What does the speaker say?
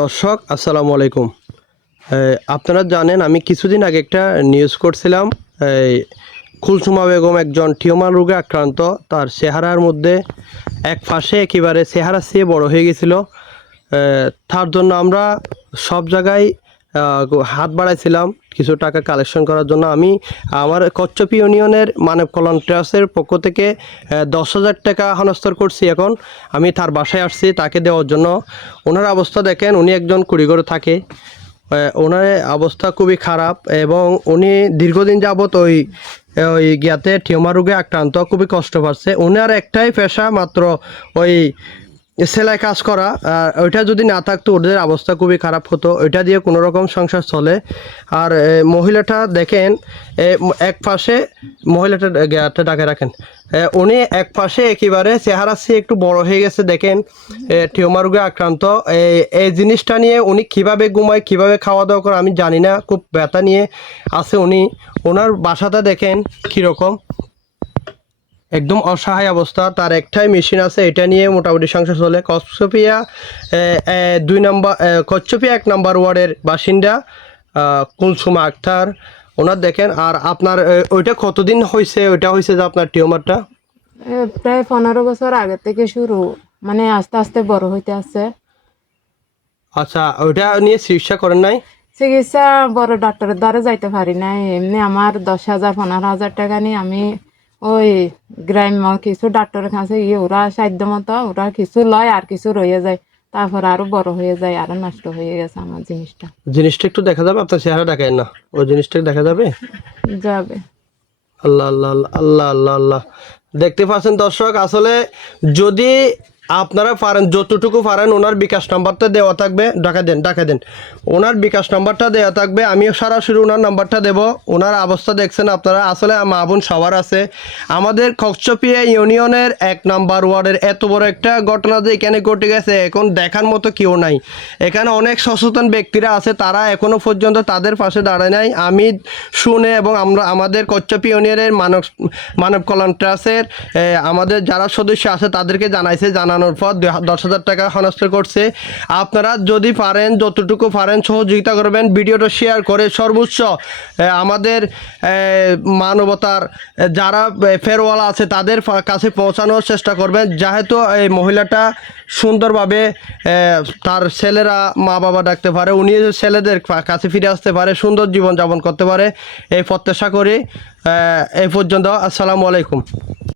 দর্শক আসসালামু আলাইকুম। আপনারা জানেন আমি কিছুদিন আগে একটা নিউজ করছিলাম। কুলসুমা বেগম একজন টিউমার রোগে আক্রান্ত, তার চেহারার মধ্যে এক পাশে একেবারে চেহারা চেয়ে বড় হয়ে গেছিল। তার জন্য আমরা সব জায়গায় হাত বাড়াইছিলাম কিছু টাকা কালেকশন করার জন্য। আমি আমার কচ্ছপী ইউনিয়নের মানব কল্যাণ ট্রাস্টের পক্ষ থেকে 10,000 টাকা হস্তান্তর করছি। এখন আমি তার বাসায় আসছি তাকে দেওয়ার জন্য। ওনার অবস্থা দেখেন, উনি একজন কুড়িঘরে থাকে। ওনার অবস্থা খুবই খারাপ এবং উনি দীর্ঘদিন যাবৎ ওই ওই গিয়াতে টিউমার রোগে আক্রান্ত, খুবই কষ্ট পাচ্ছে। ওনার একটাই পেশা মাত্র ওই সেলাই কাজ করা। ওইটা যদি না থাকতো ওদের অবস্থা খুবই খারাপ হতো, ওইটা দিয়ে কোনো রকম সংসার চলে। আর মহিলাটা দেখেন, এক পাশে মহিলাটা গেটটা ডাকে রাখেন, উনি এক পাশে একেবারে চেহারা সে একটু বড় হয়ে গেছে দেখেন, টিউমার রোগে আক্রান্ত। এই জিনিসটা নিয়ে উনি কিভাবে ঘুমায়, কিভাবে খাওয়া দাওয়া করে আমি জানি না, খুব ব্যথা নিয়ে আছে উনি। ওনার বাসাটা দেখেন কীরকম, একদম অসহায় অবস্থা। তার একটাই মেশিন আছে, এটা নিয়ে মোটামুটি সংসার চলে। কচ্ছপিয়া 1 নম্বর ওয়ার্ডের বাসিন্দা কুলসুমা আক্তার ওনার দেখেন। আর আপনার ওইটা কতদিন হয়েছে, ওইটা হয়েছে যে আপনার টিউমারটা? প্রায় 15 বছর আগে থেকে শুরু, মানে আস্তে আস্তে বড় হইতে আছে। আচ্ছা, ওইটা নিয়ে চিকিৎসা করেন নাই? চিকিৎসা বড় ডাক্তারের দ্বারা যাইতে পারি নাই। এমনি আমার 10,000 15,000 টাকা নিয়ে আমি ওই গ্রাম্য কিছু ডাক্তারের কাছে গিয়ে ওরা সাধ্য মতো ওরা কিছু লয় আর কিছু রয়ে যায়, তারপর আরো বড় হয়ে যায়, আরো নষ্ট হয়ে গেছে আমার জিনিসটা একটু দেখা যাবে? আপনার চেহারা দেখায় না, ওই জিনিসটা দেখা যাবে? যাবে। আল্লাহ আল্লাহ আল্লাহ আল্লাহ আল্লাহ আল্লাহ। দেখতে পাচ্ছেন দর্শক, আসলে যদি আপনারা পারেন, যতটুকু পারেন, ওনার বিকাশ নাম্বারটা দেওয়া থাকবে, ডাকা দেন। ওনার বিকাশ নাম্বারটা দেওয়া থাকবে, আমি সরাসরি ওনার নাম্বারটা দেব। ওনার অবস্থা দেখছেন আপনারা, আসলে মা বোন সবার আছে। আমাদের কচ্ছপিয়া ইউনিয়নের 1 নম্বর ওয়ার্ডের এত বড় একটা ঘটনা যে এখানে ঘটে গেছে, এখন দেখার মতো কেউ নাই। এখানে অনেক সচেতন ব্যক্তিরা আছে, তারা এখনো পর্যন্ত তাদের পাশে দাঁড়ায় নাই। আমি শুনে এবং আমরা আমাদের কচ্ছপী ইউনিয়নের মানব কল্যাণ ট্রাস্টের আমাদের যারা সদস্য আছে তাদেরকে জানাইছে, জানানোর পর 10,000 টাকা হস্তান্তর করছে। আপনারা যদি পারেন, যতটুকু পারেন সহযোগিতা করবেন, ভিডিওটা শেয়ার করে সর্বোচ্চ আমাদের মানবতার যারা ফেরওয়ালা আছে তাদের কাছে পৌঁছানোর চেষ্টা করবেন, যেহেতু এই মহিলাটা সুন্দরভাবে তার ছেলেরা মা বাবা ডাকতে পারে, উনি ছেলেদের কাছে ফিরে আসতে পারে, সুন্দর জীবনযাপন করতে পারে, এই প্রত্যাশা করি। এই পর্যন্ত, আসসালামু আলাইকুম।